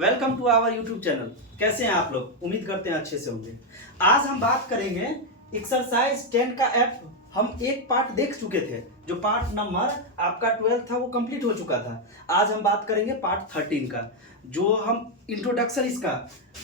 Welcome to our YouTube channel. कैसे हैं आप लोग? उम्मीद करते हैं अच्छे से होंगे। आज हम बात करेंगे एक्सरसाइज 10 का ऐप। हम एक पार्ट देख चुके थे, जो पार्ट नंबर आपका 12 था वो कंप्लीट हो चुका था। आज हम बात करेंगे पार्ट 13 का, जो हम इंट्रोडक्शन इसका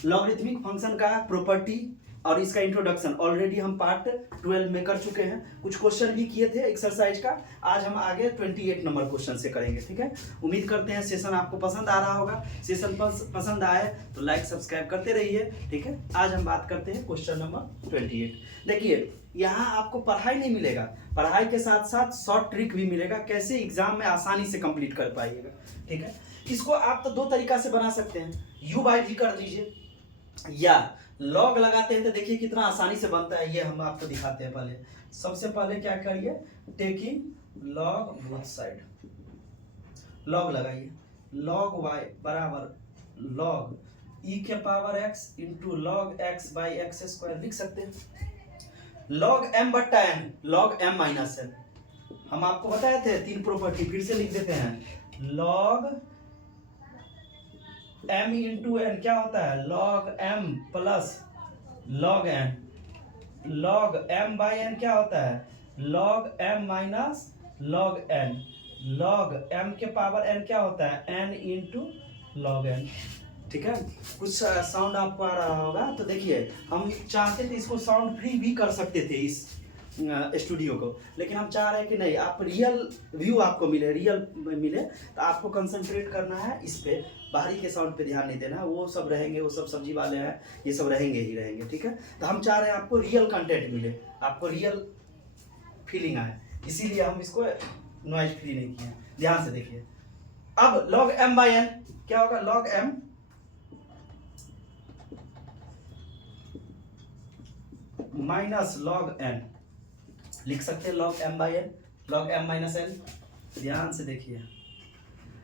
लॉगरिथमिक फंक्शन का प्रॉपर्टी और इसका इंट्रोडक्शन ऑलरेडी हम पार्ट 12 में कर चुके हैं। कुछ क्वेश्चन भी किए थे एक्सरसाइज का। आज हम आगे 28 नंबर क्वेश्चन से करेंगे। ठीक है, उम्मीद करते हैं सेशन आपको पसंद आ रहा होगा। सेशन पसंद आए तो लाइक सब्सक्राइब करते रहिए। ठीक है, आज हम बात करते हैं क्वेश्चन नंबर 28। देखिए, यहाँ आपको पढ़ाई नहीं मिलेगा, पढ़ाई के साथ साथ शॉर्ट ट्रिक भी मिलेगा, कैसे एग्जाम में आसानी से कंप्लीट कर पाइएगा। ठीक है, इसको आप तो दो तरीका से बना सकते हैं, यू बाई भी कर लीजिए या लॉग लगाते हैं तो देखिए कितना आसानी से बनता है। ये हम आपको दिखाते हैं। पहले सबसे पहले क्या करिए, taking log both side, log लगाइए। लॉग वाई बराबर लॉग ई के power x into log X by X square लिख सकते हैं। लॉग एम बट्टा N, log M minus N, हम आपको बताए थे तीन प्रॉपर्टी, फिर से लिख देते हैं। लॉग m इंटू एन क्या होता है, log m plus log n। Log m by n क्या होता है, log m minus log n। Log m के पावर n क्या होता है, n इंटू लॉग n। ठीक है, कुछ साउंड आपको आ रहा होगा तो देखिए, हम चाहते थे इसको साउंड फ्री भी कर सकते थे इस स्टूडियो को, लेकिन हम चाह रहे हैं कि नहीं, आप रियल व्यू आपको मिले, रियल मिले, तो आपको कंसंट्रेट करना है इस पे, बाहरी के साउंड पे ध्यान नहीं देना। वो सब रहेंगे, वो सब सब्जी वाले हैं, ये सब रहेंगे ही रहेंगे। ठीक है, तो हम चाह रहे हैं आपको रियल कंटेंट मिले, आपको रियल फीलिंग आए, इसीलिए हम इसको नॉइज फ्री नहीं किए। ध्यान से देखिए, अब लॉग एम बाई एन क्या होगा, log M minus log N लिख सकते हैं। Log M by N, log M minus N. ध्यान से देखिए,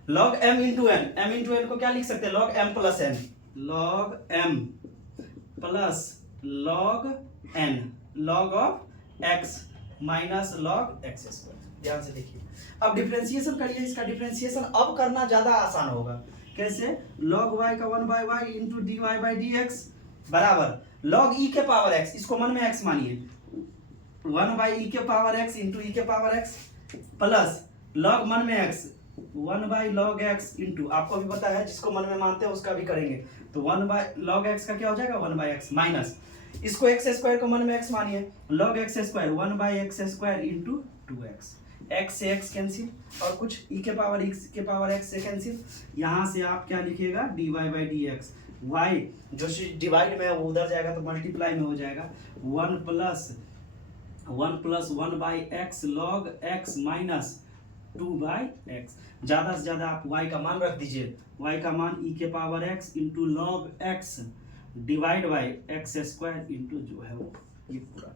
log M into N, M into N को क्या लिख सकते हैं, log M plus N, log M plus log N, log of X minus log x square. ध्यान से देखिए, अब डिफरेंशिएशन करिए। इसका डिफरेंशिएशन अब करना ज्यादा आसान होगा। कैसे, लॉग वाई का 1 by Y into D Y by D x बराबर लॉग ई के पावर एक्स, इसको मन में एक्स मानिए, 1 बाई ई के पावर एक्स इंटू ई के पावर एक्स प्लस लॉग मन में x 1 by log x into, आपको भी पता है जिसको मन में मानते हैं उसका भी करेंगे, तो 1 बाई लॉग एक्स का क्या हो जाएगा, 1 बाई एक्स माइनस इसको एक्स स्क्वायर को मन में एक्स मानिए, log x square 1 by X square into 2x, x से एक्स कैंसिल और कुछ ई के पावर एक्स से कैंसिल। यहाँ से आप क्या लिखिएगा, D Y by D X, Y जो डिवाइड में है वो उधर जाएगा तो मल्टीप्लाई में हो जाएगा, 1 plus 1 by x log x minus 2 by x. ज़्यादा से ज़्यादा आप y का मान रख दीजिए, y का मान e के power x into log x divide by X square into जो है वो ये पूरा।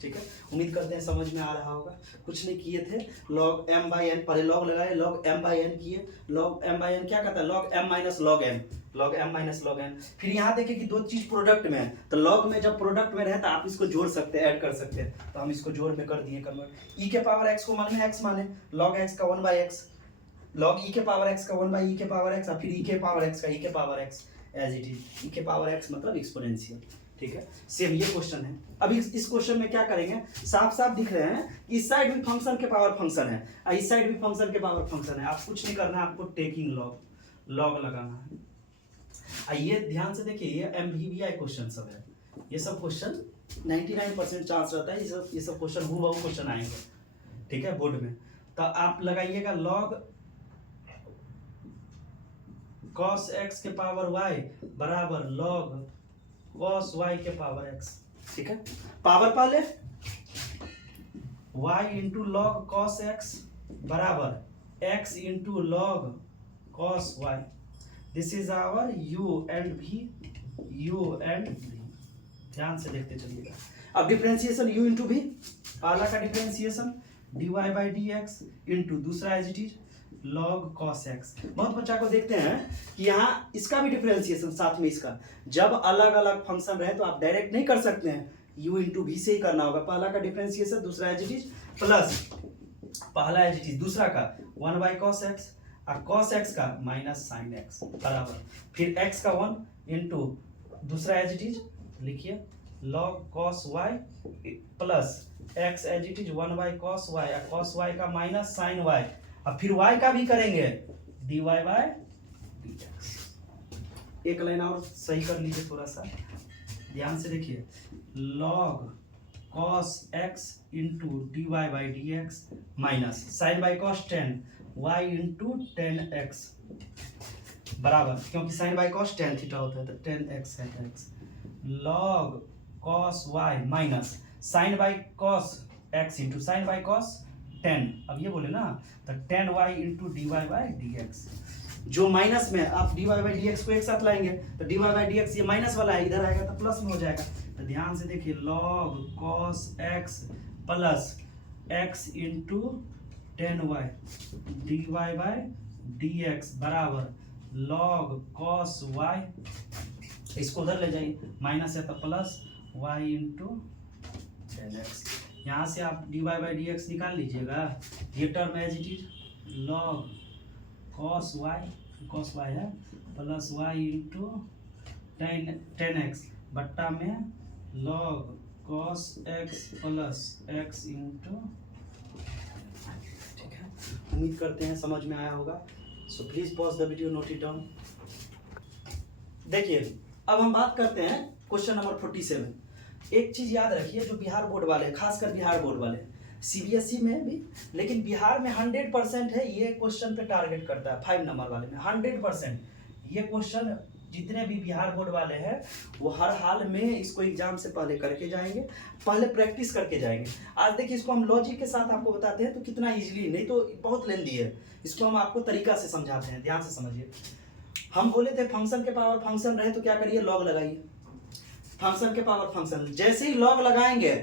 ठीक है, उम्मीद करते हैं समझ में आ रहा होगा। कुछ नहीं किए थे, लॉग m बाई एन, पहले लॉग लगाए, लॉग m बाई एन किए। लॉग m बाई एन क्या कहता है, log m minus log n, log m minus log n। फिर यहाँ देखिए कि दो चीज प्रोडक्ट में है, तो लॉग में जब प्रोडक्ट में रहे तो आप इसको जोड़ सकते हैं, ऐड कर सकते हैं, तो हम इसको जोड़ में कर दिए कन्वर्ट। e के पावर x को मन में x माने, लॉग x का 1 बाई x, लॉग e के पावर x का 1 बाई e के पावर x और फिर e के पावर x का e के power x as it is, e के पावर x मतलब एक्सपोनेंशियल। ठीक है, सेम ये क्वेश्चन है। अब इस क्वेश्चन में क्या करेंगे, साफ साफ दिख रहे हैं कि इस साइड भी फंक्शन के पावर फंक्शन है और इस साइड भी फंक्शन के पावर फंक्शन है। आप कुछ नहीं करना है, आपको टेकिंग लॉग लगाना है। ये ध्यान से देखिए, ये MVBI क्वेश्चन सब है, ये सब क्वेश्चन 99% चांस रहता है ये सब क्वेश्चन हूबहू क्वेश्चन आएंगे। ठीक है, बोर्ड में तो आप लगाइएगा लॉग cos x के पावर y बराबर लॉग cos y के पावर x। ठीक है, पावर पहले y into log cos x बराबर x into log cos y। This is our u and v, u and v। ध्यान से देखते चलिएगा। अब डिफरेंशिएशन u इंटू v, पहला का differentiation dy by D X into दूसरा as it is log cos x। बहुत बच्चा को देखते हैं कि यहाँ इसका भी डिफरेंशिएशन साथ में इसका, जब अलग अलग फंक्शन रहे तो आप डायरेक्ट नहीं कर सकते हैं, u इंटू वी से ही करना होगा। पहला का डिफरेंशिएशन दूसरा एज इट इज प्लस पहला एज इट इज दूसरा का 1 बाई कॉस एक्स और cos x का माइनस साइन x बराबर, फिर x का 1 इंटू दूसरा एज इट इज लिखिए log cos y plus x as it is 1 by cos y, और cos y का माइनस साइन y, और फिर y का भी करेंगे dy बाय dx। एक लाइन और सही कर लीजिए, थोड़ा सा ध्यान से देखिए, log cos x into D Y by D X minus sine by cos 10 y into 10x बराबर, क्योंकि sine by cos tan theta होता है तो 10x है x, log cos y minus sine by cos x into sine by cos 10, अब ये बोले ना तो 10y into D Y by D X, जो माइनस में आप dy बाई डी एक्स को एक साथ लाएंगे तो dy बाई डी एक्स ये माइनस वाला है, इधर आएगा तो प्लस में हो जाएगा। तो ध्यान से देखिए log cos x plus x into 10y dy by D x बराबर log cos y, इसको उधर ले जाइए, माइनस है तो प्लस y इंटू 10x, यहाँ से आप dy बाई डी एक्स निकाल लीजिएगा, ये term as it is log cos y है प्लस y इंटू 10x बट्टा में log cos x plus x into, ठीक है, उम्मीद करते हैं समझ में आया होगा। So please pause the video, note it down. देखिए अब हम बात करते हैं क्वेश्चन नंबर 47। एक चीज याद रखिए, जो बिहार बोर्ड वाले, खासकर बिहार बोर्ड वाले, सीबीएसई में भी, लेकिन बिहार में 100% है, ये क्वेश्चन पे टारगेट करता है 5 नंबर वाले में 100%। ये क्वेश्चन जितने भी बिहार बोर्ड वाले हैं वो हर हाल में इसको एग्जाम से पहले करके जाएंगे, पहले प्रैक्टिस करके जाएंगे। आज देखिए इसको हम लॉजिक के साथ आपको बताते हैं तो कितना इजीली, नहीं तो बहुत लेंदी है, इसको हम आपको तरीका से समझाते हैं, ध्यान से समझिए। हम बोले थे फंक्शन के पावर फंक्शन रहे तो क्या करिए, लॉग लगाइए, फंक्शन के पावर फंक्शन, जैसे ही लॉग लगाएंगे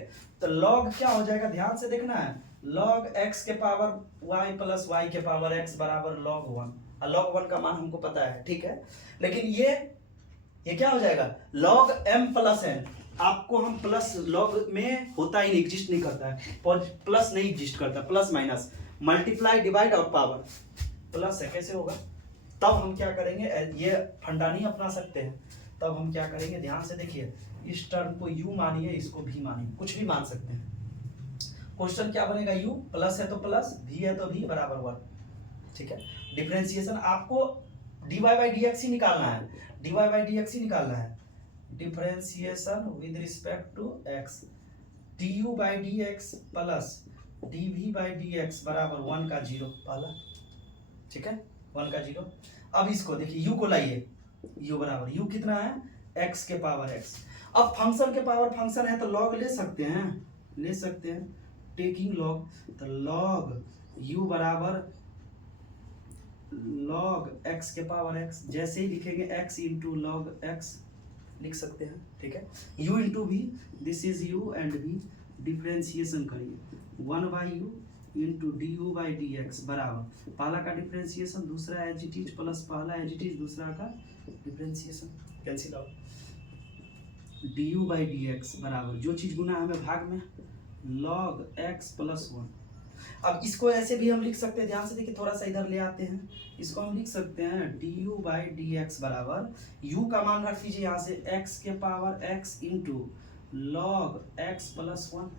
तो लॉग क्या हो जाएगा, ध्यान से देखना है, log x के पावर y प्लस y के पावर x बराबर log 1, और log 1 का मान हमको पता है, ठीक है, लेकिन ये क्या हो जाएगा log m प्लस n, आपको हम प्लस log में होता ही नहीं, एग्जिस्ट नहीं करता है, प्लस नहीं एग्जिस्ट करता, प्लस माइनस मल्टीप्लाई डिवाइड और पावर प्लस है, कैसे होगा, तब हम क्या करेंगे, ये फंडा नहीं अपना सकते हैं, तब हम क्या करेंगे, ध्यान से देखिए, इस टर्म को u मानिए, इसको v मानिए, कुछ भी मान सकते हैं। क्वेश्चन क्या बनेगा, u प्लस है तो प्लस, v है तो v बराबर 1, ठीक है। डिफरेंशिएशन आपको dy बाई डी एक्स ही निकालना है, dy बाई डी एक्स ही निकालना है, differentiation with respect to x, du by D x plus dv by D x बराबर 1 का 0 पहला, ठीक है, 1 का 0। अब इसको देखिए u को लाइए, u बराबर, u कितना है, x के पावर x। अब फंक्शन के पावर फंक्शन है तो लॉग ले सकते हैं, टेकिंग लॉग, तो log u बराबर log x के पावर x, जैसे ही लिखेंगे x इंटू log x लिख सकते हैं, ठीक है, u into v, this is u and v, differentiation करिए 1 by u into d you by D x बराबर, पहला का डिफरेंशिएशन, दूसरा एज इट इज प्लस पहला एज इट इज, दूसरा का differentiation, cancel out, D you by D x बराबर, जो चीज गुना हमें भाग में, log x प्लस 1। अब इसको ऐसे भी हम लिख सकते हैं, ध्यान से देखिए, थोड़ा सा इधर ले आते हैं, इसको हम लिख सकते हैं D you by D x बराबर, u का मान रख दीजिए यहाँ से x के power x into log x plus 1,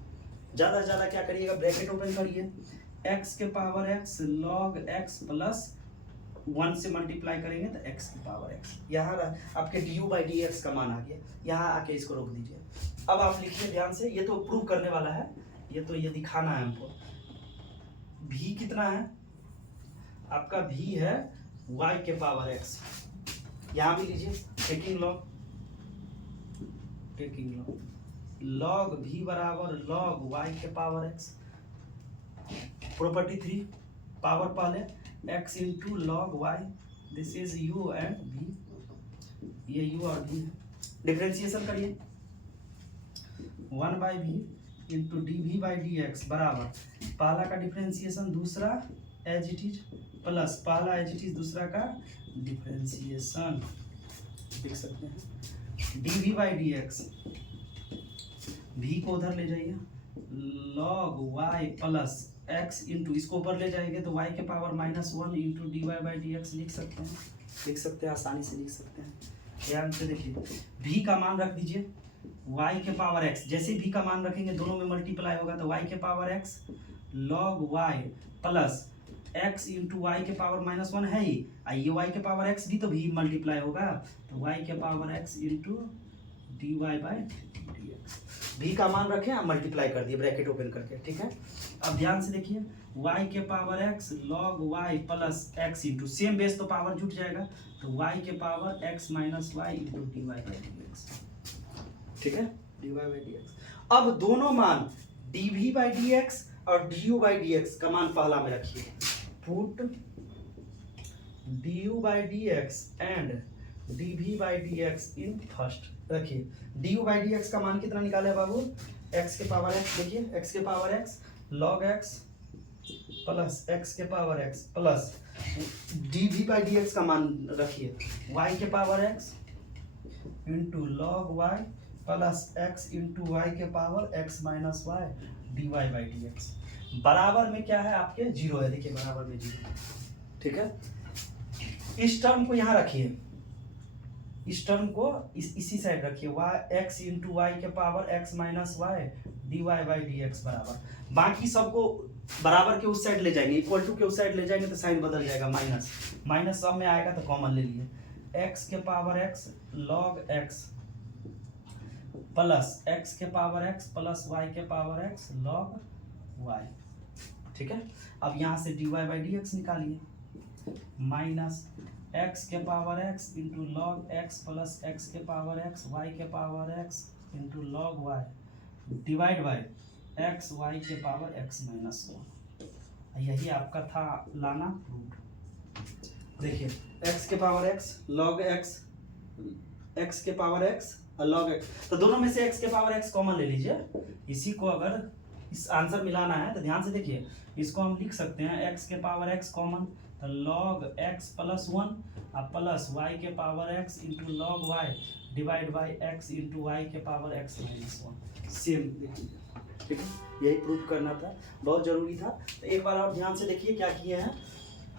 ज्यादा ज्यादा क्या करिएगा, ब्रैकेट ओपन करिए, x के power x log x plus 1 से मल्टीप्लाई करेंगे तो x की पावर x, यहाँ आपके du बाई डी एक्स का मान आ गया, यहाँ आके इसको रोक दीजिए। अब आप लिखिए ध्यान से, ये तो प्रूव करने वाला है, ये दिखाना है हमको। v कितना है आपका, v है y के पावर x, यहाँ भी लीजिए, टेकिंग log v बराबर log y के पावर x, प्रॉपर्टी 3, पावर पहले x into log y, this is u and v, ये u और v है, डिफरेंशिएशन करिए 1 by v into D we by D x बराबर, पहला का डिफरेंशिएशन, दूसरा एज इट इज प्लस पहला एज इट इज, दूसरा का डिफरेंशिएशन, देख सकते हैं, D we by D X, v को उधर ले जाइए, log y plus x into, इसको ऊपर ले जाएंगे तो वाई के power -1 into D Y by D x लिख सकते हैं, आसानी से लिख सकते हैं। ध्यान से देखिए, v का मान रख दीजिए y के पावर x, जैसे v का मान रखेंगे दोनों में मल्टीप्लाई होगा तो y के power x log y plus x into Y के पावर -1 है ही, ये y के पावर x भी तो भी मल्टीप्लाई होगा तो y के power x into D Y by D X, v का मान रखें आप मल्टीप्लाई कर दिए ब्रैकेट ओपन करके, ठीक है। अब ध्यान से देखिए y के power x log y plus x into, same base तो पावर जुट जाएगा तो y के power x minus Y into D Y by D x, ठीक है, D Y by D X. अब दोनों मान D we by D X और D you by D x का मान पहला में रखिए, put D you by D x and D we by D x in first रखिए। D you by D x का मान कितना निकाले बाबू, x के पावर x, देखिए x के power x log x plus x के power x plus d we by D x का मान रखिए y के power x into log y plus x into Y के power x minus Y D Y by D x, बराबर में क्या है आपके 0 है, देखिए बराबर में 0, ठीक है। इस टर्म को यहाँ रखिए, इस टर्म को इसी साइड रखिए, x इंटू वाई के power x minus Y D Y by D x बराबर, बाकी सबको बराबर के उस साइड ले जाएंगे, इक्वल टू के उस साइड ले जाएंगे तो साइन बदल जाएगा, माइनस माइनस सब में आएगा तो कॉमन ले लिए, x के power x log x plus x के पावर x प्लस y के पावर x log y, ठीक है। अब यहाँ से d Y by D x निकालिए, माइनस x के power x into log x plus x के पावर x y के power x into log y divide by x y के पावर x माइनस 1, यही आपका था लाना प्रूफ। देखिए x के पावर x log x के पावर x और log x, तो दोनों में से x के पावर x कॉमन ले लीजिए, इसी को अगर इस आंसर मिलाना है तो ध्यान से देखिए, इसको हम लिख सकते हैं x के पावर x कॉमन तो log x प्लस 1 और प्लस y के power x into log y divide by x into Y के पावर x माइनस 1, सेम देखिए, ठीक है। यही प्रूफ करना था, बहुत जरूरी था। तो एक बार और ध्यान से देखिए क्या किए हैं,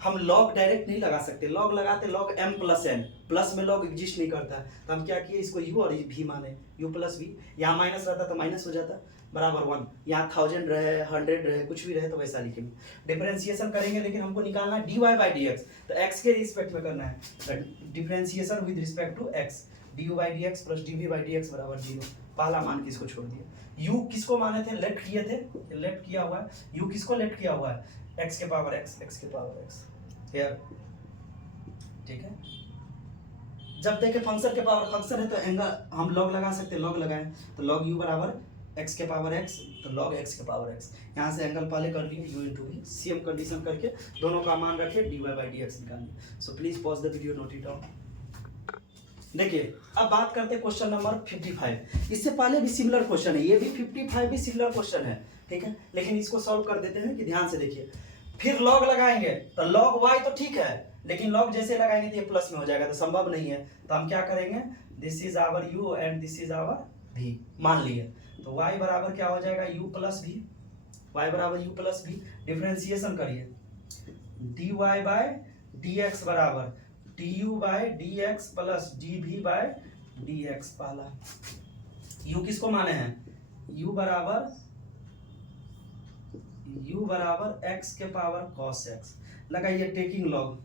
हम लॉग डायरेक्ट नहीं लगा सकते, लॉग लगाते log m plus n, plus में लॉग एग्जिस्ट नहीं करता है, तो हम क्या किए इसको u और v माने, u प्लस v, यहाँ माइनस रहता तो माइनस हो जाता बराबर 1, यहाँ 1000 रहे 100 रहे कुछ भी रहे तो वैसा लिखेंगे, डिफरेंशिएशन करेंगे, लेकिन हमको निकालना है D Y by D x, तो x के रिस्पेक्ट में करना है differentiation with respect to x, d you by D x plus d we by D x बराबर 0, पहला मान किसको छोड़ दिया, u किसको माने थे, लेफ्ट किए थे, लेफ्ट किया हुआ है, u किसको लेफ्ट किया हुआ है, x के पावर x हियर, ठीक है। जब देखे फंक्शन के पावर फंक्शन है तो एंगल हम लॉग लगा सकते, लॉग लगाएं तो लॉग u बराबर x के पावर x तो log x के पावर x, यहाँ से एंगल पहले कर लिए u into v, same condition करके दोनों का मान रखे d Y by D x निकालिए। So please pause the video, note it down. देखिए अब बात करते हैं क्वेश्चन नंबर 55, इससे पहले भी सिमिलर क्वेश्चन है, ये भी 55 भी सिमिलर क्वेश्चन है, ठीक है, लेकिन इसको सॉल्व कर देते हैं कि ध्यान से देखिए, फिर लॉग लगाएंगे तो log y तो ठीक है, लेकिन लॉग जैसे लगाएंगे तो ये प्लस में हो जाएगा तो संभव नहीं है, तो हम क्या करेंगे, this is our u and this is our v मान लिए, तो y बराबर क्या हो जाएगा u प्लस v, y बराबर u प्लस v, डिफरेंशिएशन करिए dy बाय dx बराबर du by dx plus dv by dx, पहला u किसको माने हैं, u बराबर x के पावर cos x, लगाइए टेकिंग log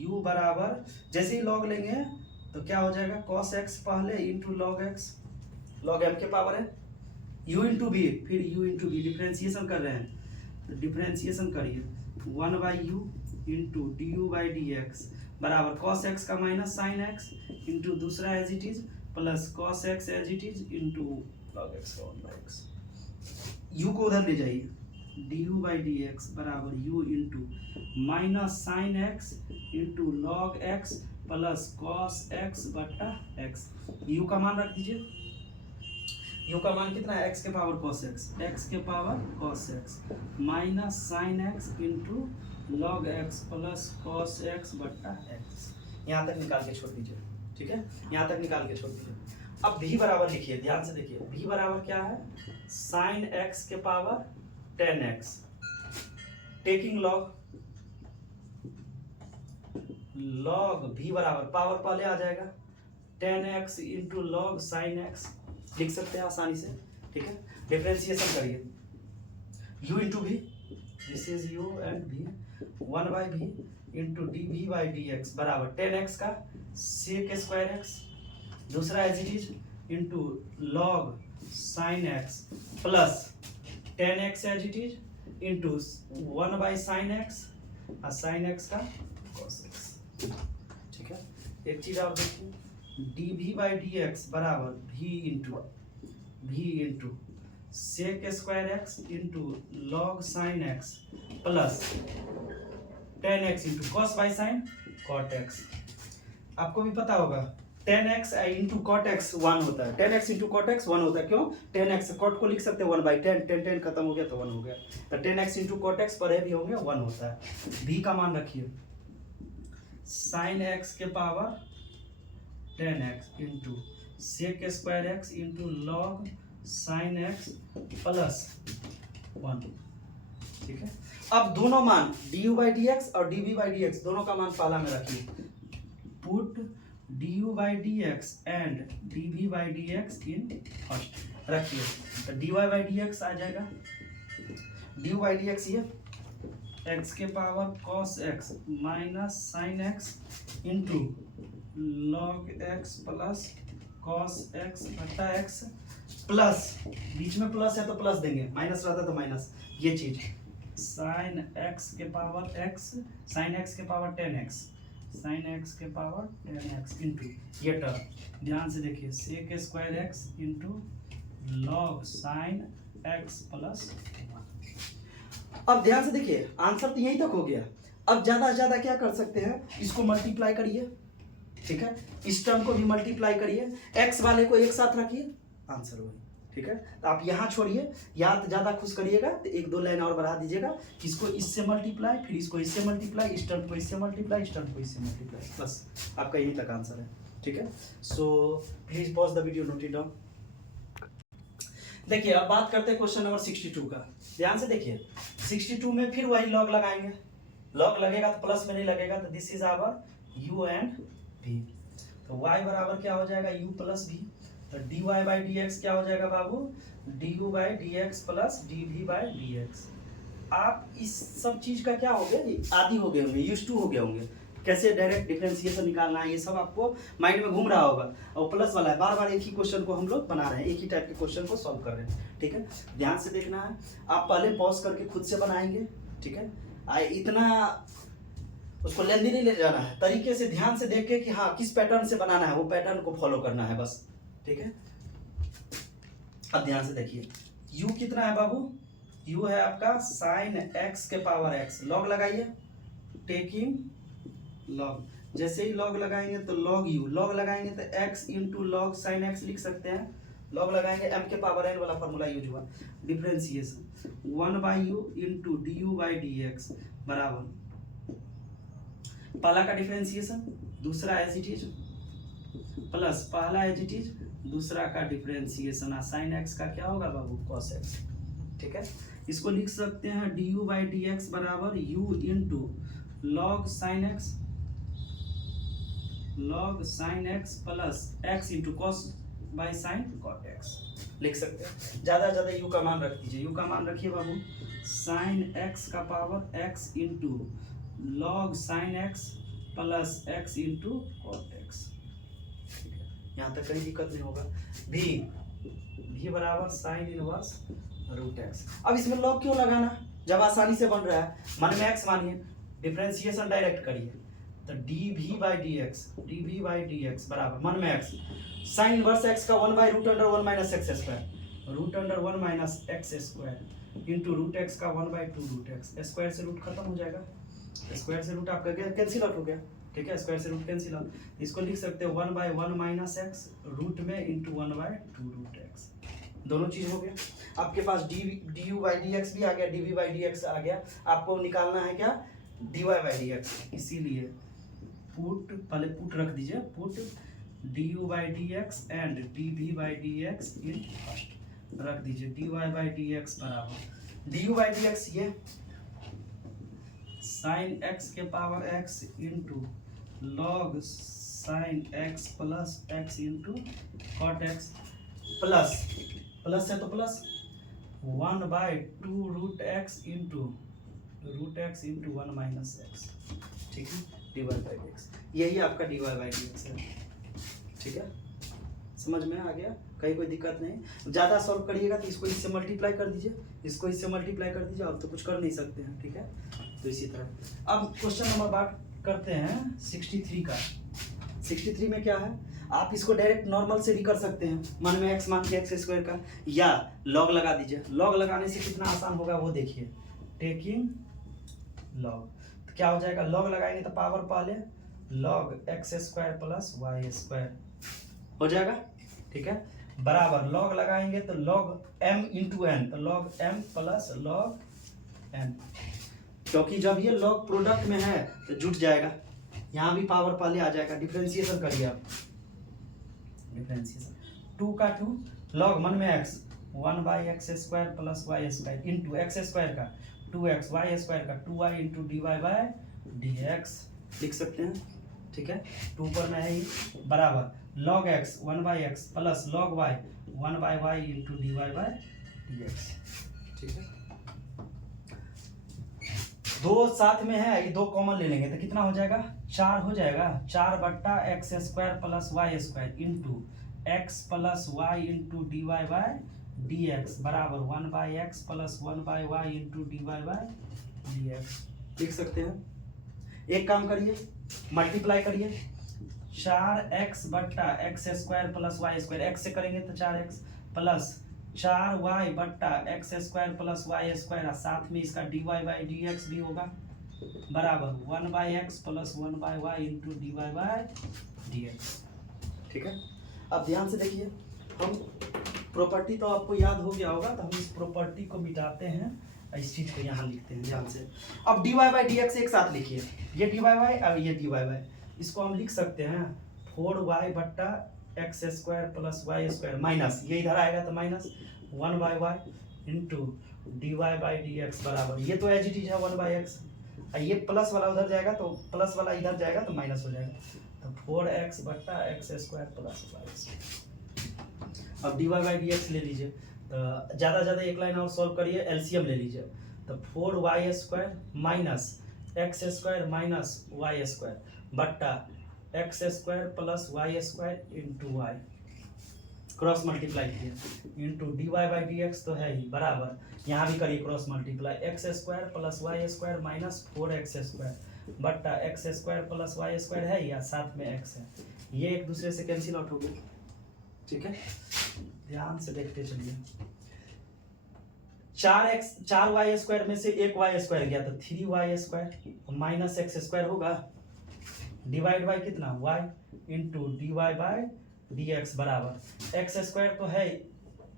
u बराबर, जैसे ही log लेंगे तो क्या हो जाएगा cos x पहले into log x, log m के पावर है u इंटू बी, फिर u इंटू बी, डिफ्रेंशिएशन कर रहे हैं तो डिफ्रेंशिएशन करिए 1 by u into d you by D x बराबर cos x का माइनस साइन x इंटू दूसरा as it is plus cos x as it is into log x का 1 by x, u को उधर ले जाइए d you by D x बराबर u into minus sine x into log x plus cos x बटा x, u का मान रख दीजिए, u का मान कितना है, x के power cos x minus sine x into log x plus cos x बटा x, यहाँ तक निकाल के छोड़ दीजिए, ठीक है, यहाँ तक निकाल के छोड़ दीजिए। अब v बराबर लिखिए, ध्यान से देखिए, v बराबर क्या है, साइन x के power 10x taking log v बराबर पावर पहले आ जाएगा 10x into log sine x, लिख सकते हैं आसानी से, ठीक है। डिफरेंशिएशन करिए, u into v, this is u and v, 1/v into dv by dx बराबर 10x का sec स्क्वायर x, दूसरा as it is into log sine x plus 10x as it is into 1/sin x और sine x का cos x, ठीक है। एक चीज आप देखिए, dv बाई dx बराबर v into sec square x into log sine x plus 10x into cos by sine cot x। आपको भी पता होगा 10x इंटू कॉट x 1 होता है, 10x इंटू कॉट x 1 होता है, क्यों, 10x कॉट को लिख सकते हैं 1/10, 10 खत्म हो गया तो 1 हो गया, तो 10x इंटू कॉट x पर भी होंगे 1 होता है। v का मान रखिए, साइन x के power 10x into sec square x into log sine x plus 1, ठीक है। अब दोनों मान du बाई dx और dv बाई dx दोनों का मान पहला में रखिए, put du by dx and dv by dx in first रखिए, तो dy बाई dx आ जाएगा, du बाई dx ये x के power cos x minus sine x into log x plus cos x बटा x प्लस, बीच में plus है तो प्लस देंगे, माइनस रहता तो माइनस, ये चीज साइन x के पावर x, साइन x के पावर 10x, साइन x के पावर 10x इंटू ये टर्म, ध्यान से देखिए, sec square x into log sine x plus 1। अब ध्यान से देखिए, आंसर तो यहीं तक हो गया। अब ज्यादा से ज्यादा क्या कर सकते हैं, इसको मल्टीप्लाई करिए, ठीक है, इस टर्म को भी मल्टीप्लाई करिए, x वाले को एक साथ रखिए, आंसर वही, ठीक है। तो आप यहाँ छोड़िए, यहाँ तो ज्यादा खुश करिएगा तो 1-2 लाइन और बढ़ा दीजिएगा, इसको इससे मल्टीप्लाई, फिर इसको इससे मल्टीप्लाई, इस टर्म को इससे मल्टीप्लाई, इस टर्म को इससे मल्टीप्लाई, बस आपका यहीं तक आंसर है, ठीक है। सो please pause the video, note it down. देखिए अब बात करते हैं क्वेश्चन नंबर 62 का, ध्यान से देखिए, 62 में फिर वही लॉग लगाएंगे, लॉग लगेगा तो प्लस में नहीं लगेगा, तो this is our u and v, तो y बराबर क्या हो जाएगा, u प्लस v, तो dy बाई dx क्या हो जाएगा बाबू, du by dx plus dv by dx। आप इस सब चीज का क्या हो गया, आदी हो गए होंगे, यूज्ड टू हो गए होंगे, कैसे डायरेक्ट डिफरेंशिएशन निकालना है, ये सब आपको माइंड में घूम रहा होगा, और प्लस वाला है, बार बार एक ही क्वेश्चन को हम लोग बना रहे हैं, एक ही टाइप के क्वेश्चन को सॉल्व कर रहे हैं, ठीक है। ध्यान से देखना है, आप पहले पॉज करके खुद से बनाएंगे, ठीक है, इतना उसको लेंदी नहीं ले जाना है, तरीके से ध्यान से देख के कि हाँ किस पैटर्न से बनाना है, वो पैटर्न को फॉलो करना है बस, ठीक है। अब ध्यान से देखिए, u कितना है बाबू, u है आपका साइन x के पावर x, लॉग लगाइए, टेकिंग लॉग, जैसे ही लॉग लगाएंगे तो लॉग u, लॉग लगाएंगे तो x into log sine x लिख सकते हैं, लॉग लगाएंगे m के पावर n वाला फॉर्मूला यूज हुआ, differentiation 1/u into du by dx बराबर, पहला का डिफरेंशिएशन, दूसरा एज इट इज प्लस पहला एज इट इज, दूसरा का डिफरेंशिएशन, साइन x का क्या होगा बाबू, cos x, ठीक है। इसको लिख सकते हैं du बाई dx बराबर u into log sine x, log sine x plus x into cos by sine cot x, लिख सकते हैं। ज्यादा से ज्यादा u का मान रख दीजिए, u का मान रखिए बाबू, साइन x का power x into log sine x plus x into cot x, यहाँ तक कहीं दिक्कत नहीं होगा। v बराबर साइन इनवर्स रूट x। अब इसमें लॉग क्यों लगाना, जब आसानी से बन रहा है, मन में x मानिए, डिफरेंशिएशन डायरेक्ट करिए, तो dv बाई dx बराबर, मन में x, साइन इनवर्स x का 1/√1 minus x square, √1 minus x square into root x का 1/2√x, स्क्वायर से रूट खत्म हो जाएगा, स्क्वायर से रूट आपका कैंसिल आउट हो गया, ठीक है, स्क्वायर से रूट कैंसिल आउट, इसको लिख सकते हो 1/1 माइनस x रूट में इंटू 1/2√x, दोनों चीज हो गया। आपके पास du बाई dx भी आ गया, dv बाई dx आ गया, आपको निकालना है क्या, dy बाई dx, इसीलिए पुट, पहले पुट रख दीजिए, put du by D x and D we by D x in first रख दीजिए। D Y by D x बराबर d you by D x, ये साइन एक्स के power x into log sine x plus x into cot x plus plus है तो plus 1/2 root x into 1 minus x, ठीक है, D Y by D x, यही आपका d Y by D x है। ठीक है, समझ में आ गया? कहीं कोई दिक्कत नहीं। ज़्यादा सॉल्व करिएगा तो इसको इससे मल्टीप्लाई कर दीजिए, इसको इससे मल्टीप्लाई कर दीजिए, अब तो कुछ कर नहीं सकते हैं। ठीक है, तो इसी तरह अब क्वेश्चन नंबर बात करते हैं 63 का। 63 में क्या है, आप इसको डायरेक्ट नॉर्मल से भी कर सकते हैं, मन में x मान के एक्स स्क्वायर का, या लॉग लगा दीजिए। लॉग लगाने से कितना आसान होगा वो देखिए, टेकिंग लॉग, तो क्या हो जाएगा, लॉग लगाएंगे तो पावर पहले log x square plus y square हो जाएगा। ठीक है, बराबर लॉग लगाएंगे तो लॉग m इंटू एन, तो log m plus log n, क्योंकि जब ये लॉग प्रोडक्ट में है तो जुट जाएगा, यहाँ भी पावर पहले आ जाएगा। डिफरेंशिएशन करिए आप, डिफरेंशिएशन 2 का 2 लॉग मन में x 1/x square plus y square into x square का 2x, वाई स्क्वायर का 2y into D Y by D x लिख सकते हैं। ठीक है, 2 पर में है ही, बराबर log x 1/x plus log y 1/y into D Y by D x. ठीक है, दो साथ में है, ये दो कॉमन ले लेंगे तो कितना हो जाएगा, 4 हो जाएगा। 4/x square plus y square into x plus y into D Y by D x बराबर 1/x plus 1/y into D Y by D x लिख सकते हैं। एक काम करिए, मल्टीप्लाई करिए, 4x/x square plus y square, x से करेंगे तो 4x plus 4y/x square plus y square, साथ में इसका d Y by D x भी होगा, बराबर 1/x plus 1/y into D Y by D x. ठीक है, अब ध्यान से देखिए, हम प्रॉपर्टी तो आपको याद हो गया होगा, तो हम इस प्रॉपर्टी को मिटाते हैं, इस चीज को यहाँ लिखते हैं ध्यान से। अब d Y by D x एक साथ लिखिए, ये डी वाई बाई और ये डी वाई बाई, इसको हम लिख सकते हैं 4y/x square plus y square minus, ये इधर आएगा तो minus 1/y into D Y by D x बराबर, ये तो एज इट इज है 1/x, ये प्लस वाला उधर जाएगा तो प्लस वाला इधर जाएगा तो माइनस हो जाएगा, तो 4x/x square plus y square. अब d Y by D x ले लीजिए, तो ज़्यादा एक लाइन और सॉल्व करिए, एलसीएम ले लीजिए, तो 4y square minus x square minus y square बट्टा x square plus y square into y, cross multiply किया into D Y by D x तो है ही, बराबर यहाँ भी करिए cross multiply, x square plus y square minus 4x square बट्टा x square plus y square है या साथ में x है, ये एक दूसरे से कैंसिल आउट हो गए। ठीक है, ध्यान से देखते चलिए, 4y स्क्वायर में से एक y स्क्वायर गया तो 3y square minus x square होगा, डिवाइड बाई कितना y into D Y by D x बराबर एक्स स्क्वायर तो है,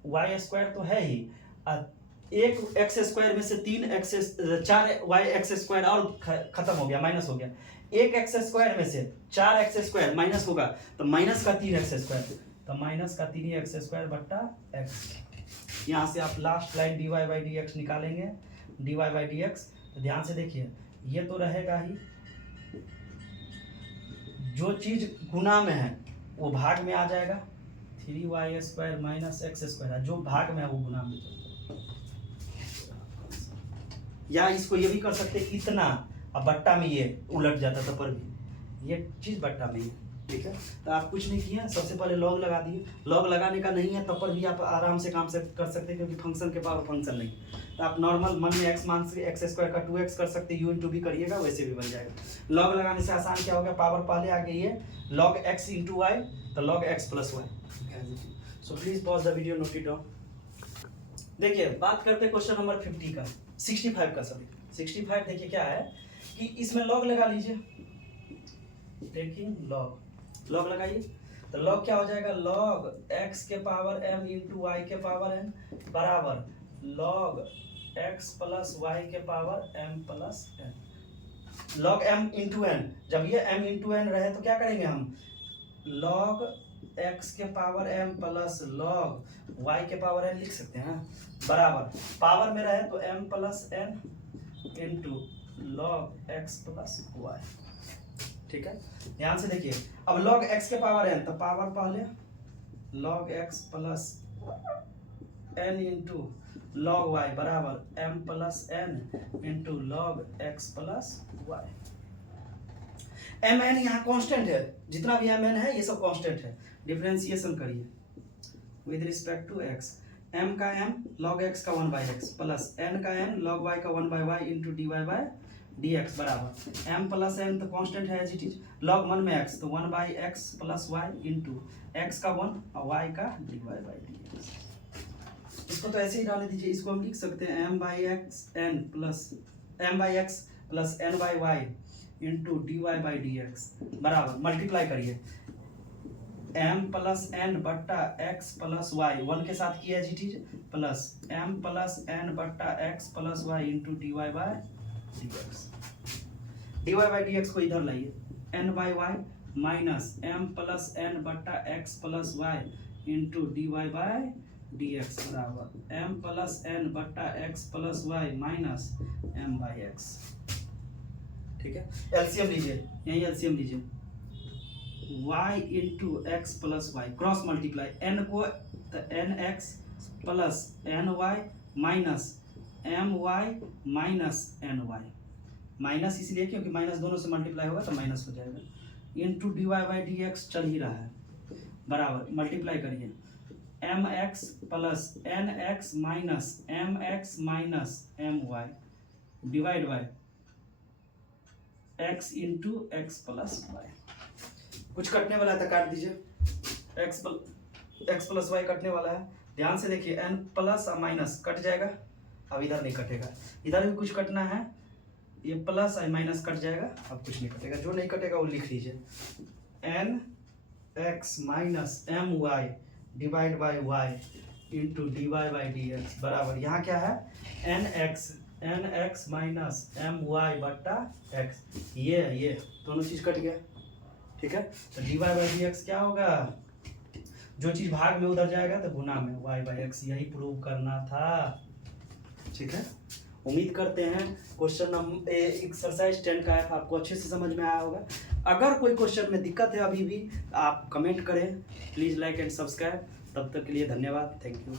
वाई स्क्वायर तो है ही, एक एक्स स्क्वायर में से 4y स्क्वायर और खत्म हो गया, माइनस हो गया, एक एक्स स्क्वायर में से 4x स्क्वायर माइनस होगा तो माइनस का 3x स्क्वायर, तो माइनस का 3x स्क्वायर बट्टा x। यहाँ से आप last line d Y by D x निकालेंगे, d Y by D x, तो ध्यान से देखिए, ये तो रहेगा ही, जो चीज गुना में है वो भाग में आ जाएगा, 3y square minus x square, जो भाग में है वो गुना में, या इसको ये भी कर सकते इतना, अब बट्टा में ये उलट जाता था, पर भी ये चीज बट्टा में है। ठीक है, तो आप कुछ नहीं किए, सबसे पहले लॉग लगा दिए, लॉग लगाने का नहीं है तब पर भी आप आराम से काम से कर सकते हैं, क्योंकि फंक्शन के पावर फंक्शन नहीं, तो आप नॉर्मल मन में x मान से एक्स स्क्वायर का 2x कर सकते हैं, u इंटू भी करिएगा वैसे भी बन जाएगा। लॉग लगाने से आसान क्या हो गया, पावर पहले आ गई है, लॉग x इंटू वाई तो log x plus y. So please pause the video, note it down. देखिए, बात करते हैं क्वेश्चन नंबर 50 का, 65 का, सॉरी 65। देखिए क्या है कि इसमें लॉग लगा लीजिए, टेकिंग लॉग, लॉग लगाइए, तो लॉग क्या हो जाएगा, लॉग x के पावर m इंटू वाई के पावर n बराबर लॉग x प्लस वाई के power m plus n, log m into n, जब ये m इंटू n रहे तो क्या करेंगे हम, log x के power m plus log y के पावर n लिख सकते हैं बराबर पावर में रहे तो m plus n into log x plus y। ठीक है, ध्यान से देखिए, अब log x के पावर n तो पावर पहले log x plus n into log y बराबर m plus n into log x plus y। mn यहाँ कांस्टेंट है, जितना भी mn है ये सब कांस्टेंट है। डिफरेंशिएशन करिए with respect to x, m का m log x का 1/x प्लस n का n log y का 1/y इंटू dy बाय dx बराबर m प्लस n तो कांस्टेंट है एज इट इज, log 1 में x तो 1/x plus y into x का 1 और y का dy बाय dx। इसको तो ऐसे ही डालने दीजिए, इसको हम लिख सकते हैं m/x plus n by Y into dy by dx बराबर मल्टीप्लाई करिए m प्लस n बट्टा x प्लस y 1 के साथ किया जी चीज प्लस m प्लस n बट्टा x plus y into dy by dx। dy by dx को इधर लाइए, n by y minus m plus n बट्टा x plus y into dy by dx बराबर m प्लस n बट्टा x plus y minus m by x। ठीक है, LCM लीजिए, यही एलसीएम लीजिए, y into x plus y cross multiply n को तो n x plus n y minus m y minus n y, minus इसलिए क्योंकि माइनस दोनों से मल्टीप्लाई होगा तो माइनस हो जाएगा into D Y by D x चल ही रहा है बराबर मल्टीप्लाई करिए m x plus n x minus m y divide by x into x plus y. कुछ कटने वाला है तो काट दीजिए, x प्लस वाई कटने वाला है, ध्यान से देखिए n प्लस और माइनस कट जाएगा, अब इधर नहीं कटेगा, इधर भी कुछ कटना है, ये प्लस और माइनस कट जाएगा, अब कुछ नहीं कटेगा, जो नहीं कटेगा वो लिख लीजिए n x minus m y divide by Y into D Y by D x बराबर यहाँ क्या है n x minus m y बट्टा एक्स, ये दोनों चीज कट गया। ठीक है, तो d Y by D x क्या होगा, जो चीज भाग में उधर जाएगा तो गुना में वाई बाई एक्स, यही प्रूव करना था। ठीक है, उम्मीद करते हैं क्वेश्चन नंबर एक्सरसाइज 10 का आपको अच्छे से समझ में आया होगा। अगर कोई क्वेश्चन में दिक्कत है अभी भी आप कमेंट करें, प्लीज़ लाइक एंड सब्सक्राइब। तब तक के लिए धन्यवाद, थैंक यू।